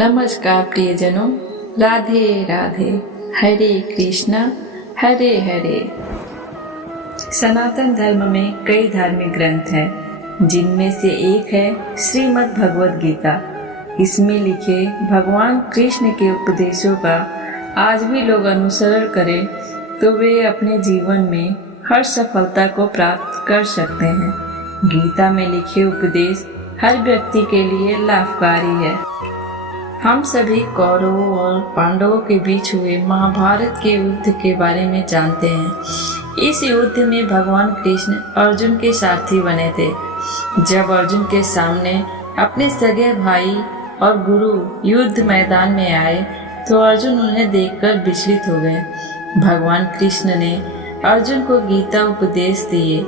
नमस्कार प्रियजनों, राधे राधे, हरे कृष्णा हरे हरे। सनातन धर्म में कई धार्मिक ग्रंथ हैं, जिनमें से एक है श्रीमद् भगवद गीता। इसमें लिखे भगवान कृष्ण के उपदेशों का आज भी लोग अनुसरण करें तो वे अपने जीवन में हर सफलता को प्राप्त कर सकते हैं। गीता में लिखे उपदेश हर व्यक्ति के लिए लाभकारी है। हम सभी कौरवों और पांडवों के बीच हुए महाभारत के युद्ध के बारे में जानते हैं। इस युद्ध में भगवान कृष्ण अर्जुन के सारथी बने थे। जब अर्जुन के सामने अपने सगे भाई और गुरु युद्ध मैदान में आए तो अर्जुन उन्हें देखकर विचलित हो गए। भगवान कृष्ण ने अर्जुन को गीता उपदेश दिए।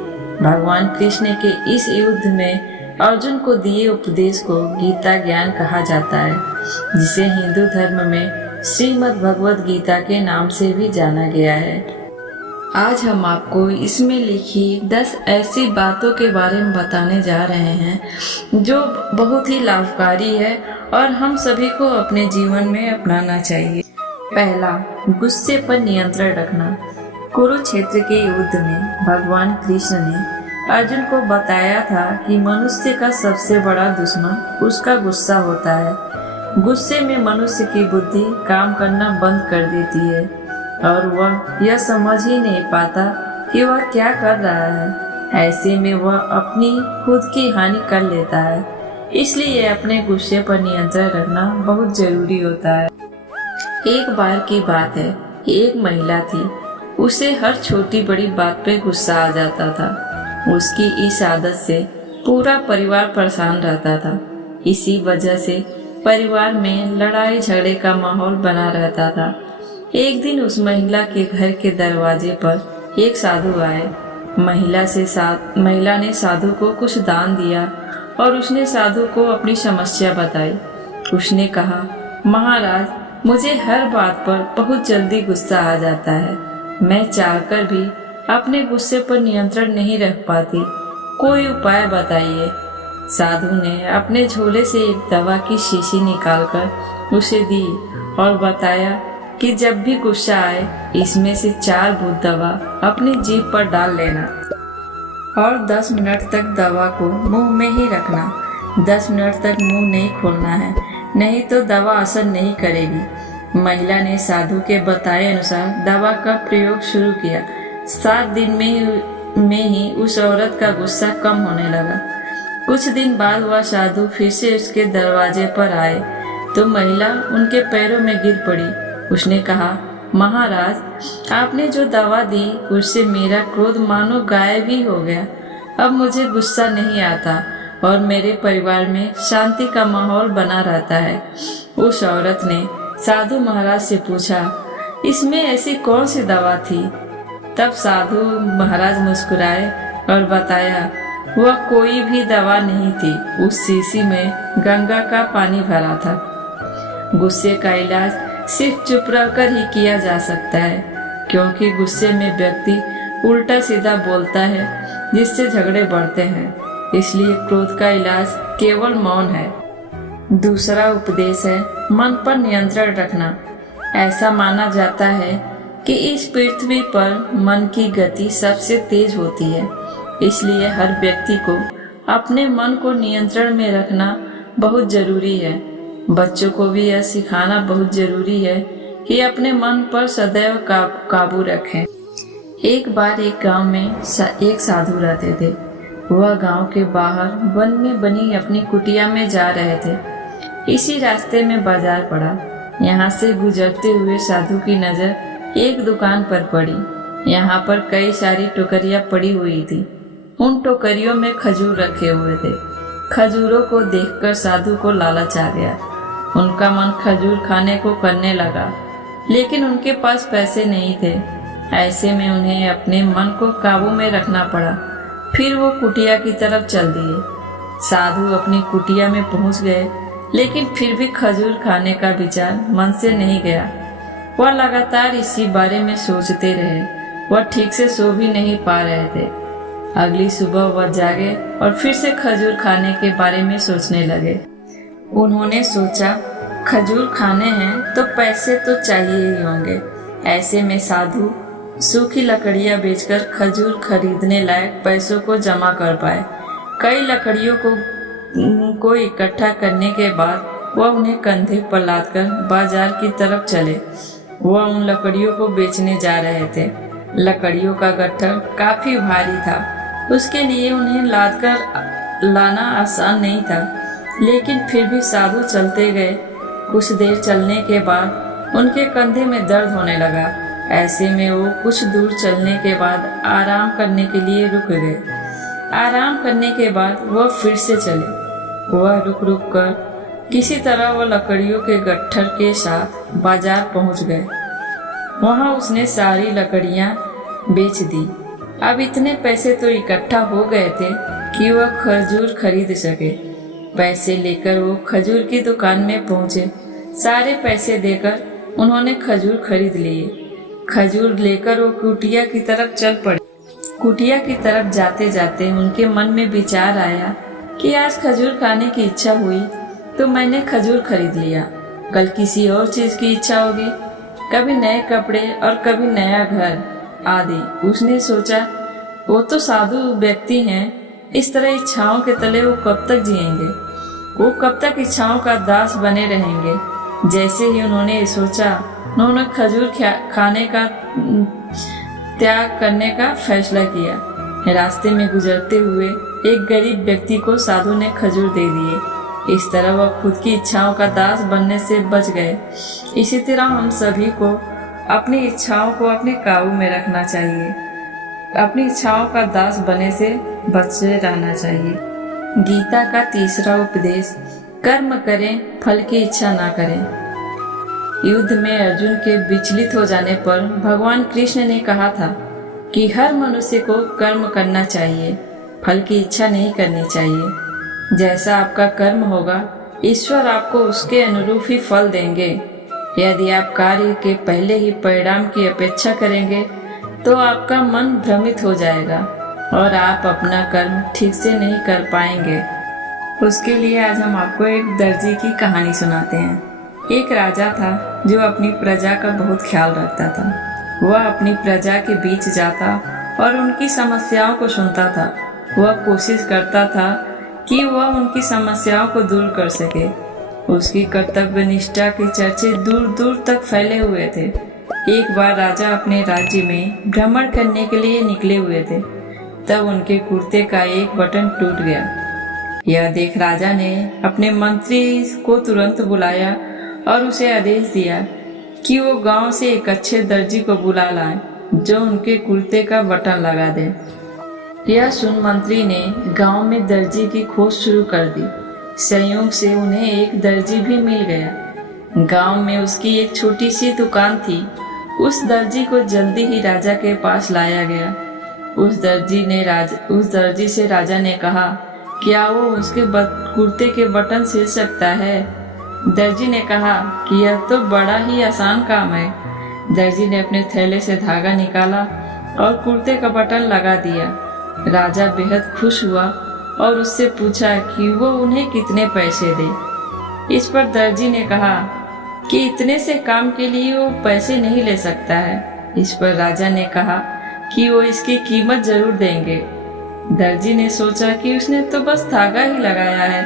भगवान कृष्ण के इस युद्ध में अर्जुन को दिए उपदेश को गीता ज्ञान कहा जाता है, जिसे हिंदू धर्म में श्रीमद् भगवद गीता के नाम से भी जाना गया है। आज हम आपको इसमें लिखी 10 ऐसी बातों के बारे में बताने जा रहे हैं जो बहुत ही लाभकारी है और हम सभी को अपने जीवन में अपनाना चाहिए। पहला, गुस्से पर नियंत्रण रखना। कुरुक्षेत्र के युद्ध में भगवान कृष्ण ने अर्जुन को बताया था कि मनुष्य का सबसे बड़ा दुश्मन उसका गुस्सा होता है। गुस्से में मनुष्य की बुद्धि काम करना बंद कर देती है और वह यह समझ ही नहीं पाता कि वह क्या कर रहा है। ऐसे में वह अपनी खुद की हानि कर लेता है। इसलिए अपने गुस्से पर नियंत्रण रखना बहुत जरूरी होता है। एक बार की बात है, एक महिला थी। उसे हर छोटी बड़ी बात पे गुस्सा आ जाता था। उसकी इस आदत से पूरा परिवार परेशान रहता था। इसी वजह से परिवार में लड़ाई झगड़े का माहौल बना रहता था। एक दिन उस महिला के घर के दरवाजे पर एक साधु आए। महिला ने साधु को कुछ दान दिया और उसने साधु को अपनी समस्या बताई। उसने कहा, महाराज, मुझे हर बात पर बहुत जल्दी गुस्सा आ जाता है। मैं चाहकर भी अपने गुस्से पर नियंत्रण नहीं रख पाती। कोई उपाय बताइए। साधु ने अपने झोले से एक दवा की शीशी निकालकर उसे दी और बताया कि जब भी गुस्सा आए इसमें से 4 बूंद दवा अपनी जीभ पर डाल लेना और 10 मिनट तक दवा को मुंह में ही रखना। 10 मिनट तक मुंह नहीं खोलना है, नहीं तो दवा असर नहीं करेगी। महिला ने साधु के बताए अनुसार दवा का प्रयोग शुरू किया। 7 दिन में ही उस औरत का गुस्सा कम होने लगा। कुछ दिन बाद वह साधु फिर से उसके दरवाजे पर आए तो महिला उनके पैरों में गिर पड़ी। उसने कहा, महाराज, आपने जो दवा दी उससे मेरा क्रोध मानो गायब ही हो गया। अब मुझे गुस्सा नहीं आता और मेरे परिवार में शांति का माहौल बना रहता है। उस औरत ने साधु महाराज से पूछा, इसमें ऐसी कौन सी दवा थी? तब साधु महाराज मुस्कुराए और बताया, वह कोई भी दवा नहीं थी। उस शीशी में गंगा का पानी भरा था। गुस्से का इलाज सिर्फ चुप रहकर ही किया जा सकता है, क्योंकि गुस्से में व्यक्ति उल्टा सीधा बोलता है, जिससे झगड़े बढ़ते हैं। इसलिए क्रोध का इलाज केवल मौन है। दूसरा उपदेश है मन पर नियंत्रण रखना। ऐसा माना जाता है कि इस पृथ्वी पर मन की गति सबसे तेज होती है। इसलिए हर व्यक्ति को अपने मन को नियंत्रण में रखना बहुत जरूरी है। बच्चों को भी यह सिखाना बहुत जरूरी है कि अपने मन पर सदैव काबू रखें। एक बार एक गांव में एक साधु रहते थे। वह गांव के बाहर वन में बनी अपनी कुटिया में जा रहे थे। इसी रास्ते में बाजार पड़ा। यहाँ से गुजरते हुए साधु की नजर एक दुकान पर पड़ी। यहाँ पर कई सारी टोकरियां पड़ी हुई थी। उन टोकरियों में खजूर रखे हुए थे। खजूरों को देखकर साधु को लालच आ गया। उनका मन खजूर खाने को करने लगा, लेकिन उनके पास पैसे नहीं थे। ऐसे में उन्हें अपने मन को काबू में रखना पड़ा। फिर वो कुटिया की तरफ चल दिए। साधु अपनी कुटिया में पहुंच गए, लेकिन फिर भी खजूर खाने का विचार मन से नहीं गया। वह लगातार इसी बारे में सोचते रहे। वह ठीक से सो भी नहीं पा रहे थे। अगली सुबह वह जागे और फिर से खजूर खाने के बारे में सोचने लगे। उन्होंने सोचा, खजूर खाने हैं तो पैसे तो चाहिए ही होंगे। ऐसे में साधु सूखी लकड़ियां बेचकर खजूर खरीदने लायक पैसों को जमा कर पाए। कई लकड़ियों को इकट्ठा करने के बाद वह उन्हें कंधे पर लादकर बाजार की तरफ चले। वह उन लकड़ियों को बेचने जा रहे थे। लकड़ियों का गट्ठर काफी भारी था, उसके लिए उन्हें लादकर लाना आसान नहीं था, लेकिन फिर भी साधु चलते गए। कुछ देर चलने के बाद उनके कंधे में दर्द होने लगा। ऐसे में वो कुछ दूर चलने के बाद आराम करने के लिए रुक गए। आराम करने के बाद वह फिर से चले। वह रुक रुक कर किसी तरह वह लकड़ियों के गट्ठर के साथ बाजार पहुंच गए। वहां उसने सारी लकड़ियां बेच दी। अब इतने पैसे तो इकट्ठा हो गए थे कि वह खजूर खरीद सके। पैसे लेकर वो खजूर की दुकान में पहुंचे। सारे पैसे देकर उन्होंने खजूर खरीद लिए। खजूर लेकर वो कुटिया की तरफ चल पड़े। कुटिया की तरफ जाते जाते उनके मन में विचार आया कि आज खजूर खाने की इच्छा हुई तो मैंने खजूर खरीद लिया। कल किसी और चीज की इच्छा होगी, कभी नए कपड़े और कभी नया घर आदि। उसने सोचा वो तो साधु व्यक्ति हैं, इस तरह इच्छाओं के तले वो कब तक जिएंगे, वो कब तक इच्छाओं का दास बने रहेंगे। जैसे ही उन्होंने सोचा, उन्होंने खजूर खाने का त्याग करने का फैसला किया। रास्ते में गुजरते हुए एक गरीब व्यक्ति को साधु ने खजूर दे दिए। इस तरह वह खुद की इच्छाओं का दास बनने से बच गए। इसी तरह हम सभी को अपनी इच्छाओं को अपने काबू में रखना चाहिए। अपनी इच्छाओं का दास बने से बचे रहना चाहिए। गीता का तीसरा उपदेश, कर्म करें, फल की इच्छा ना करें। युद्ध में अर्जुन के विचलित हो जाने पर भगवान कृष्ण ने कहा था कि हर मनुष्य को कर्म करना चाहिए, फल की इच्छा नहीं करनी चाहिए। जैसा आपका कर्म होगा, ईश्वर आपको उसके अनुरूप ही फल देंगे। यदि आप कार्य के पहले ही परिणाम की अपेक्षा करेंगे तो आपका मन भ्रमित हो जाएगा और आप अपना कर्म ठीक से नहीं कर पाएंगे। उसके लिए आज हम आपको एक दर्जी की कहानी सुनाते हैं। एक राजा था जो अपनी प्रजा का बहुत ख्याल रखता था। वह अपनी प्रजा के बीच जाता और उनकी समस्याओं को सुनता था। वह कोशिश करता था कि वह उनकी समस्याओं को दूर कर सके। उसकी कर्तव्य निष्ठा के चर्चे दूर दूर तक फैले हुए थे। एक बार राजा अपने राज्य में भ्रमण करने के लिए निकले हुए थे, तब उनके कुर्ते का एक बटन टूट गया। यह देख राजा ने अपने मंत्री को तुरंत बुलाया और उसे आदेश दिया कि वो गांव से एक अच्छे दर्जी को बुला लाए जो उनके कुर्ते का बटन लगा दे। यह सुन मंत्री ने गांव में दर्जी की खोज शुरू कर दी। संयोग से उन्हें एक दर्जी भी मिल गया। गांव में उसकी एक छोटी सी दुकान थी। उस दर्जी को जल्दी ही राजा के पास लाया गया। उस दर्जी से राजा ने कहा, क्या वो उसके कुर्ते के बटन सिल सकता है? दर्जी ने कहा कि यह तो बड़ा ही आसान काम है। दर्जी ने अपने थैले से धागा निकाला और कुर्ते का बटन लगा दिया। राजा बेहद खुश हुआ और उससे पूछा कि वो उन्हें कितने पैसे दे। इस पर दर्जी ने कहा कि इतने से काम के लिए वो पैसे नहीं ले सकता है। इस पर राजा ने कहा कि वो इसकी कीमत जरूर देंगे। दर्जी ने सोचा कि उसने तो बस धागा ही लगाया है,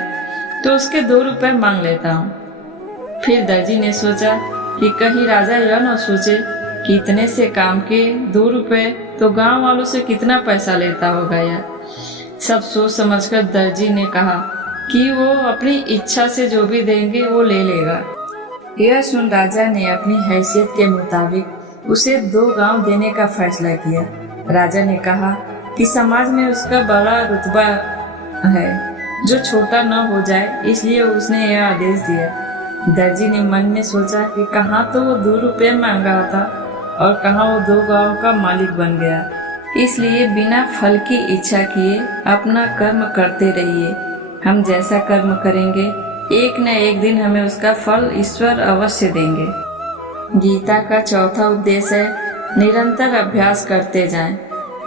तो उसके 2 रुपए मांग लेता हूँ। फिर दर्जी ने सोचा कि कहीं राजा यह न सोचे कि इतने से काम के 2 रुपए तो गांव वालों से कितना पैसा लेता होगा। यार सब सोच समझकर दर्जी ने कहा कि वो अपनी इच्छा से जो भी देंगे वो ले लेगा। यह सुन राजा ने अपनी हैसियत के मुताबिक उसे 2 गांव देने का फैसला किया। राजा ने कहा कि समाज में उसका बड़ा रुतबा है, जो छोटा न हो जाए, इसलिए उसने यह आदेश दिया। दर्जी ने मन में सोचा कि कहाँ तो वो 2 रुपये मांगा था और कहाँ वो 2 गांव का मालिक बन गया। इसलिए बिना फल की इच्छा किए अपना कर्म करते रहिए। हम जैसा कर्म करेंगे, एक न एक दिन हमें उसका फल ईश्वर अवश्य देंगे। गीता का चौथा उपदेश है, निरंतर अभ्यास करते जाएं।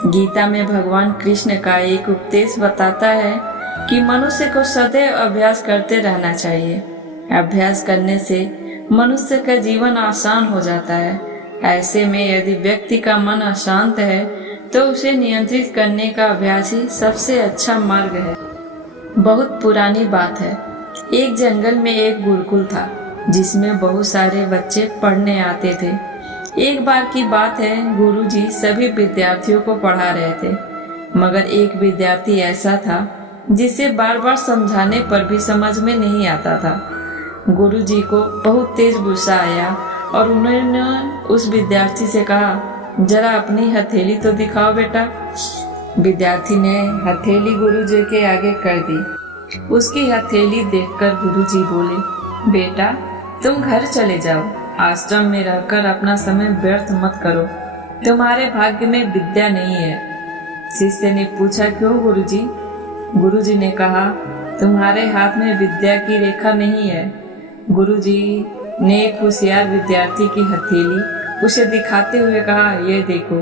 गीता में भगवान कृष्ण का एक उपदेश बताता है कि मनुष्य को सदैव अभ्यास करते रहना चाहिए। अभ्यास करने से मनुष्य का जीवन आसान हो जाता है। ऐसे में यदि व्यक्ति का मन अशांत है तो उसे नियंत्रित करने का अभ्यास ही सबसे अच्छा मार्ग है। बहुत पुरानी बात है। एक जंगल में एक गुरुकुल था जिसमें बहुत सारे बच्चे पढ़ने आते थे। एक बार की बात है, गुरुजी सभी विद्यार्थियों को पढ़ा रहे थे, मगर एक विद्यार्थी ऐसा था जिसे बार बार समझाने पर भी समझ में नहीं आता था। गुरुजी को बहुत तेज गुस्सा आया और उन्होंने उस विद्यार्थी से कहा, जरा अपनी हथेली तो दिखाओ बेटा। विद्यार्थी ने हथेली गुरुजी के आगे कर दी। उसकी हथेली देखकर गुरुजी बोले, बेटा तुम घर चले जाओ, आश्रम में रहकर अपना समय व्यर्थ मत करो, तुम्हारे भाग्य में विद्या नहीं है। शिष्य ने पूछा, क्यों गुरुजी? गुरुजी ने कहा, तुम्हारे हाथ में विद्या की रेखा नहीं है। गुरुजी ने एक होशियार विद्यार्थी की हथेली उसे दिखाते हुए कहा, ये देखो,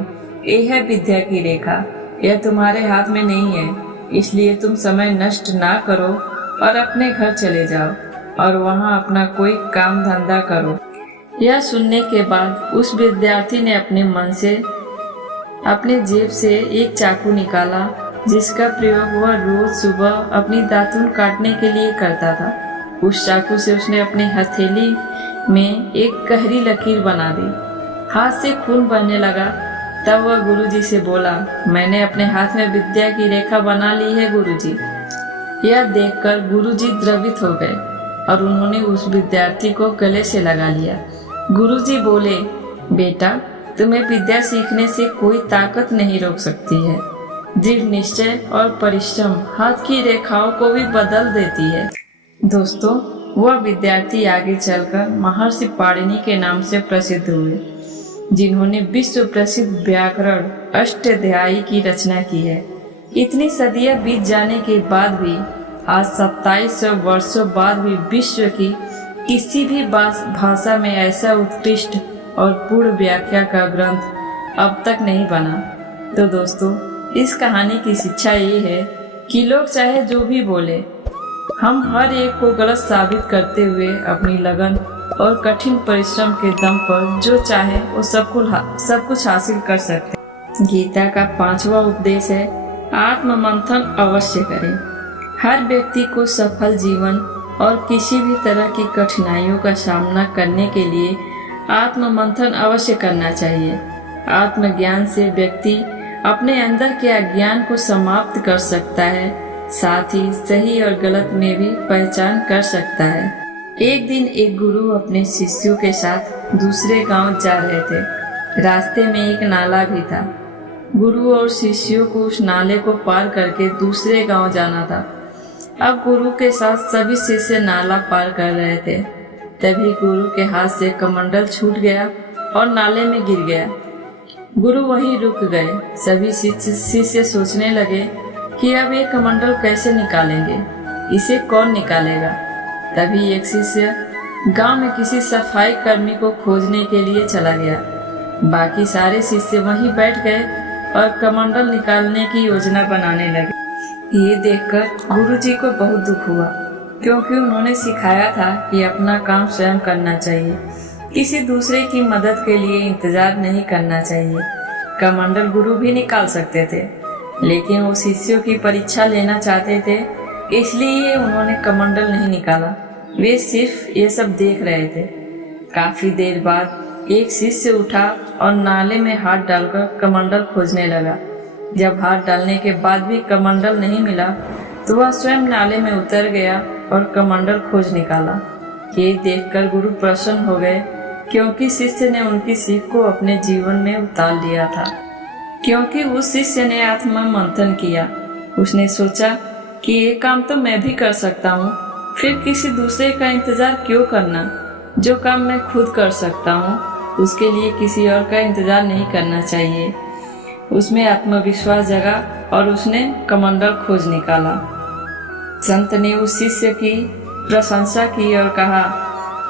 ये है विद्या की रेखा, यह तुम्हारे हाथ में नहीं है, इसलिए तुम समय नष्ट ना करो और अपने घर चले जाओ और वहाँ अपना कोई काम धंधा करो। यह सुनने के बाद उस विद्यार्थी ने अपने मन से अपने जेब से एक चाकू निकाला जिसका प्रयोग वह रोज सुबह अपनी दातुन काटने के लिए करता था। उस चाकू से उसने अपनी हथेली में एक गहरी लकीर बना दी। हाथ से खून बहने लगा। तब वह गुरुजी से बोला, मैंने अपने हाथ में विद्या की रेखा बना ली है गुरुजी। यह देखकर गुरुजी द्रवित हो गए और उन्होंने उस विद्यार्थी को गले से लगा लिया। गुरुजी बोले, बेटा तुम्हें विद्या सीखने से कोई ताकत नहीं रोक सकती है। दृढ़ निश्चय और परिश्रम हाथ की रेखाओं को भी बदल देती है। दोस्तों, वह विद्यार्थी आगे चलकर महर्षि पाणिनि के नाम से प्रसिद्ध हुए, जिन्होंने विश्व प्रसिद्ध व्याकरण अष्टाध्यायी की रचना की है। इतनी सदियां बीत जाने के बाद भी आज 2700 वर्षों बाद भी विश्व की किसी भी भाषा में ऐसा उत्कृष्ट और पूर्ण व्याख्या का ग्रंथ अब तक नहीं बना। तो दोस्तों, इस कहानी की शिक्षा ये है कि लोग चाहे जो भी बोले, हम हर एक को गलत साबित करते हुए अपनी लगन और कठिन परिश्रम के दम पर जो चाहे वो सब कुछ हासिल कर सकते हैं। गीता का 5वां उपदेश है, आत्म मंथन अवश्य करें। हर व्यक्ति को सफल जीवन और किसी भी तरह की कठिनाइयों का सामना करने के लिए आत्म मंथन अवश्य करना चाहिए। आत्मज्ञान से व्यक्ति अपने अंदर के अज्ञान को समाप्त कर सकता है, साथ ही सही और गलत में भी पहचान कर सकता है। एक दिन एक गुरु अपने शिष्यों के साथ दूसरे गांव जा रहे थे। रास्ते में एक नाला भी था। गुरु और शिष्यों को उस नाले को पार करके दूसरे गांव जाना था। अब गुरु के साथ सभी शिष्य नाला पार कर रहे थे। तभी गुरु के हाथ से कमंडल छूट गया और नाले में गिर गया। गुरु वहीं रुक गए। सभी शिष्य सोचने लगे कि अब ये कमंडल कैसे निकालेंगे, इसे कौन निकालेगा। तभी एक शिष्य गांव में किसी सफाई कर्मी को खोजने के लिए चला गया। बाकी सारे शिष्य वहीं बैठ गए और कमंडल निकालने की योजना बनाने लगे। ये देखकर गुरुजी को बहुत दुख हुआ, क्योंकि उन्होंने सिखाया था कि अपना काम स्वयं करना चाहिए, किसी दूसरे की मदद के लिए इंतजार नहीं करना चाहिए। कमंडल गुरु भी निकाल सकते थे, लेकिन वो शिष्यों की परीक्षा लेना चाहते थे, इसलिए उन्होंने कमंडल नहीं निकाला। वे सिर्फ ये सब देख रहे थे। काफी देर बाद एक शिष्य उठा और नाले में हाथ डालकर कमंडल खोजने लगा। जब हाथ डालने के बाद भी कमंडल नहीं मिला तो वह स्वयं नाले में उतर गया और कमंडल खोज निकाला। ये देखकर गुरु प्रसन्न हो गए, क्योंकि शिष्य ने उनकी सीख को अपने जीवन में उतार लिया था। क्योंकि उस शिष्य ने आत्म मंथन किया। उसने सोचा कि ये काम तो मैं भी कर सकता हूँ, फिर किसी दूसरे का इंतजार क्यों करना। जो काम मैं खुद कर सकता हूँ उसके लिए किसी और का इंतजार नहीं करना चाहिए। उसमें आत्मविश्वास जगा और उसने कमंडल खोज निकाला। संत ने उस शिष्य की प्रशंसा की और कहा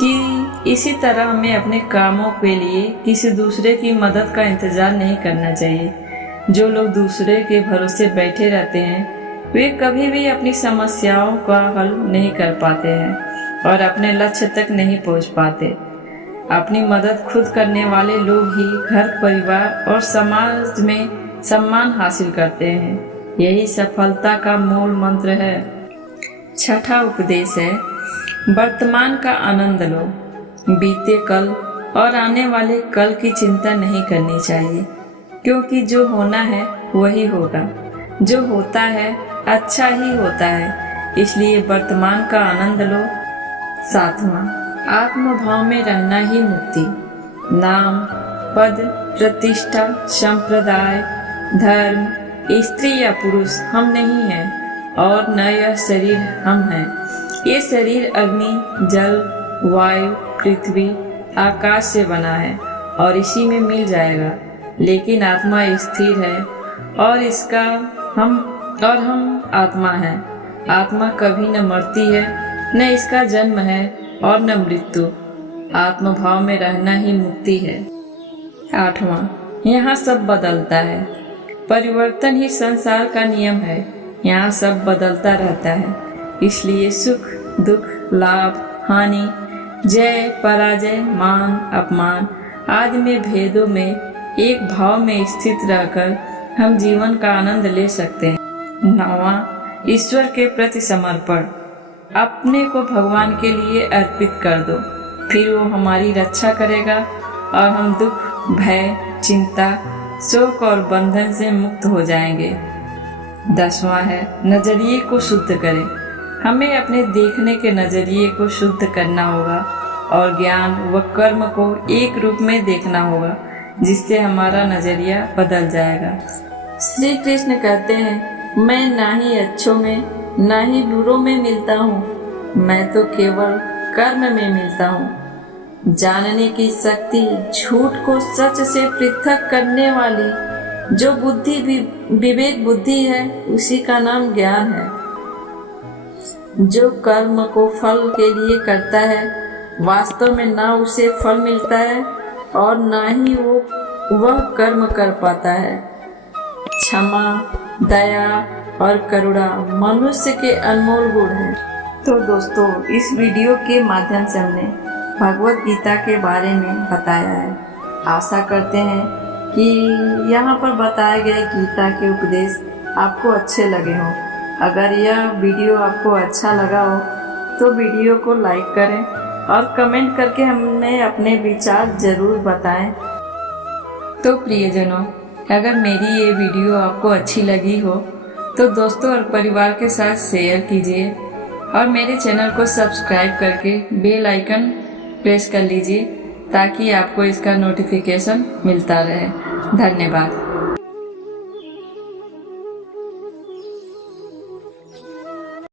कि इसी तरह हमें अपने कामों के लिए किसी दूसरे की मदद का इंतजार नहीं करना चाहिए। जो लोग दूसरे के भरोसे बैठे रहते हैं वे कभी भी अपनी समस्याओं का हल नहीं कर पाते हैं। और अपने लक्ष्य तक नहीं पहुंच पाते। अपनी मदद खुद करने वाले लोग ही घर, परिवार और समाज में सम्मान हासिल करते हैं। यही सफलता का मूल मंत्र है। छठा उपदेश है, वर्तमान का आनंद लो। बीते कल और आने वाले कल की चिंता नहीं करनी चाहिए, क्योंकि जो होना है वही होगा। जो होता है अच्छा ही होता है, इसलिए वर्तमान का आनंद लो। सातवां, आत्मभाव में रहना ही मुक्ति। नाम, पद, प्रतिष्ठा, संप्रदाय, धर्म, स्त्री या पुरुष हम नहीं हैं, और न यह शरीर हम हैं। ये शरीर अग्नि, जल, वायु, पृथ्वी, आकाश से बना है और इसी में मिल जाएगा। लेकिन आत्मा स्थिर है और हम आत्मा हैं। आत्मा कभी न मरती है, न इसका जन्म है और न मृत्यु। आत्मभाव में रहना ही मुक्ति है। आठवां, यहाँ सब बदलता है। परिवर्तन ही संसार का नियम है। यहाँ सब बदलता रहता है, इसलिए सुख, दुख, लाभ, हानि, जय, पराजय, मान, अपमान आदि में भेदों में एक भाव में स्थित रहकर हम जीवन का आनंद ले सकते हैं। नौवां, ईश्वर के प्रति समर्पण। अपने को भगवान के लिए अर्पित कर दो, फिर वो हमारी रक्षा करेगा और हम दुख, भय, चिंता, शोक और बंधन से मुक्त हो जाएंगे। 10वां है, नजरिए को शुद्ध करें। हमें अपने देखने के नजरिए को शुद्ध करना होगा और ज्ञान व कर्म को एक रूप में देखना होगा, जिससे हमारा नजरिया बदल जाएगा। श्री कृष्ण कहते हैं, मैं ना ही अच्छों में ना ही बुरों में मिलता हूँ, मैं तो केवल कर्म में मिलता हूँ। जानने की शक्ति, झूठ को सच से पृथक करने वाली जो बुद्धि विवेक बुद्धि है, उसी का नाम ज्ञान है। जो कर्म को फल के लिए करता है, वास्तव में ना उसे फल मिलता है और ना ही वह कर्म कर पाता है। क्षमा, दया और करुणा मनुष्य के अनमोल गुण हैं। तो दोस्तों, इस वीडियो के माध्यम से हमने भगवत गीता के बारे में बताया है। आशा करते हैं कि यहाँ पर बताए गए गीता के उपदेश आपको अच्छे लगे हों। अगर यह वीडियो आपको अच्छा लगा हो तो वीडियो को लाइक करें और कमेंट करके हमें अपने विचार जरूर बताएं। तो प्रियजनों, अगर मेरी ये वीडियो आपको अच्छी लगी हो तो दोस्तों और परिवार के साथ शेयर कीजिए और मेरे चैनल को सब्सक्राइब करके बेल आइकन प्रेस कर लीजिए, ताकि आपको इसका नोटिफिकेशन मिलता रहे। धन्यवाद।